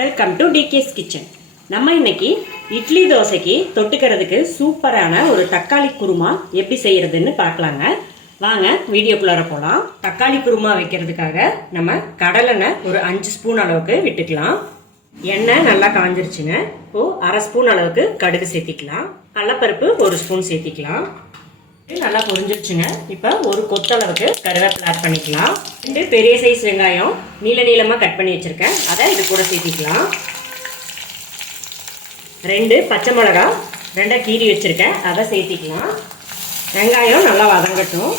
Welcome to decays kitchen. நம்ம இன்னைக்கு இட்லி தோசைக்கு தொட்டுக்கிறதுக்கு சூப்பரான ஒரு தக்காளி குருமா எப்படி செய்யறதுன்னு பார்க்கலாங்க. வாங்க வீடியோக்குள்ளார போகலாம். தக்காளி குருமா வைக்கிறதுக்காக நம்ம கடலெண்ணெய் ஒரு 5 ஸ்பூன் அளவுக்கு விட்டுக்கலாம். எண்ணெய் நல்லா காஞ்சிருச்சுங்க. இப்போ 1/2 ஸ்பூன் அளவுக்கு கடுகு சேர்த்திக்கலாம். கடலைப்பருப்பு 1 ஸ்பூன் சேர்த்திக்கலாம். நல்லா பொரிஞ்சிருச்சுங்க. இப்போ ஒரு கொத்தளவுக்கு கருவேப்பிலை ஆட் பண்ணிக்கலாம். 2 பெரிய சைஸ் வெங்காயம் நீளமா கட் பண்ணி வச்சிருக்கேன், அதை இது கூட சேர்த்திக்கலாம். 2 பச்சை மிளகா 2 கீறி வச்சிருக்கேன், அதை சேர்த்திக்கலாம். வெங்காயம் நல்லா வதங்கட்டும்.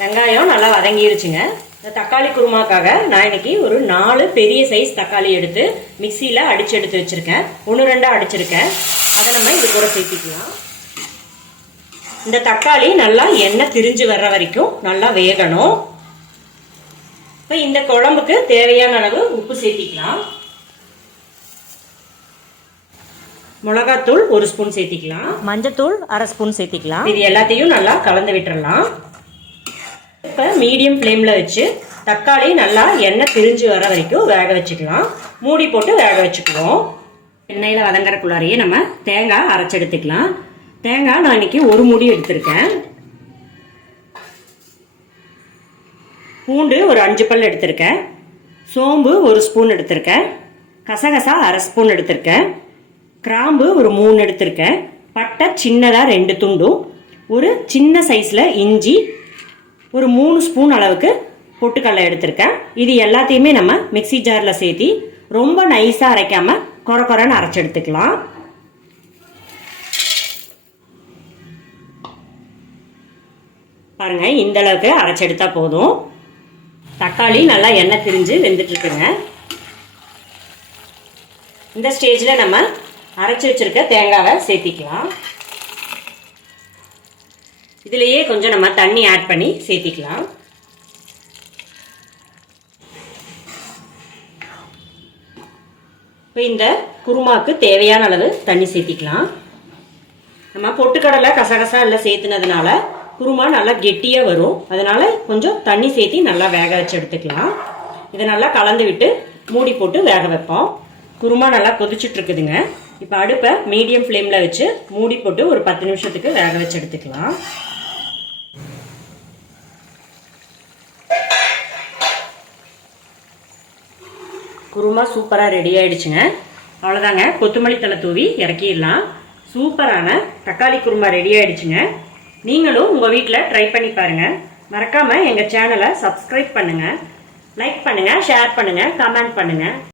வெங்காயம் நல்லா வதங்கிருச்சுங்க. இந்த தக்காளி குருமாக்காக நான் இன்னைக்கு ஒரு 4 பெரிய சைஸ் தக்காளி எடுத்து மிக்சியில் அடிச்சு எடுத்து வச்சிருக்கேன். 1-2 அடிச்சிருக்கேன், அதை நம்ம இது கூட சேர்த்திக்கலாம். இந்த தக்காளி நல்லா எண்ணெய் திரிஞ்சு வர்ற வரைக்கும் நல்லா வேகணும். இப்போ இந்த குழம்புக்கு தேவையான அளவு உப்பு சேர்த்திக்கலாம். மிளகாத்தூள் 1 ஸ்பூன் சேர்த்திக்கலாம். மஞ்சத்தூள் 1/2 ஸ்பூன் சேர்த்திக்கலாம். இது எல்லாத்தையும் நல்லா கலந்து விட்டுறலாம். இப்போ மீடியம் ஃப்ளேமில் வச்சு தக்காளி நல்லா எண்ணெய் திரிஞ்சு வர வரைக்கும் வேக வச்சுக்கலாம். மூடி போட்டு வேக வச்சுக்குவோம். எண்ணெயில் வதங்கறக்குள்ளாரையே நம்ம தேங்காய் அரைச்சி எடுத்துக்கலாம். தேங்காய் நான் இன்னைக்கு 1 மூடி எடுத்திருக்கேன். பூண்டு ஒரு 5 பல் எடுத்திருக்கேன். சோம்பு 1 ஸ்பூன் எடுத்திருக்கேன். கசகசா 1/2 ஸ்பூன் எடுத்திருக்கேன். கிராம்பு ஒரு 3 எடுத்திருக்கேன். பட்டை சின்னதாக 2 துண்டும், ஒரு சின்ன சைஸில் இஞ்சி, ஒரு 3 ஸ்பூன் அளவுக்கு பொட்டுக்கடலை எடுத்திருக்கேன். இது எல்லாத்தையுமே நம்ம மிக்சி ஜாரில் சேர்த்தி ரொம்ப நைஸாக அரைக்காம கொர கொரன்னு அரைச்சி எடுத்துக்கலாம். பாருங்க, இந்த அளவுக்கு அரைச்சி எடுத்தா போதும். தக்காளி நல்லா எண்ணெய் திரிஞ்சு வெந்துட்டு இருக்குங்க. இந்த ஸ்டேஜில் நம்ம அரைச்சி வச்சிருக்க தேங்காவை சேர்த்திக்கலாம். இதுலேயே கொஞ்சம் நம்ம தண்ணி ஆட் பண்ணி சேர்த்திக்கலாம். இப்போ இந்த குருமாவுக்கு தேவையான அளவு தண்ணி சேர்த்திக்கலாம். நம்ம பொட்டுக்கடலை கசகசா எல்லாம் சேர்த்துனதுனால குருமா நல்லா கெட்டியாக வரும். அதனால கொஞ்சம் தண்ணி சேர்த்தி நல்லா வேக வச்சு எடுத்துக்கலாம். இதை நல்லா கலந்து விட்டு மூடி போட்டு வேக வைப்போம். குருமா நல்லா கொதிச்சுட்டு இருக்குதுங்க. இப்போ அடுப்பை மீடியம் ஃப்ளேமில் வச்சு மூடி போட்டு ஒரு 10 நிமிஷத்துக்கு வேக வச்சு எடுத்துக்கலாம். குருமா சூப்பராக ரெடி ஆயிடுச்சுங்க. அவ்வளோதாங்க, கொத்தமல்லி தழை தூவி இறக்கிடலாம். சூப்பரான தக்காளி குருமா ரெடி ஆயிடுச்சுங்க. நீங்களும் உங்கள் வீட்டில் ட்ரை பண்ணி பாருங்கள். மறக்காமல் எங்கள் சேனலை சப்ஸ்கிரைப் பண்ணுங்கள், லைக் பண்ணுங்கள், ஷேர் பண்ணுங்கள், கமெண்ட் பண்ணுங்கள்.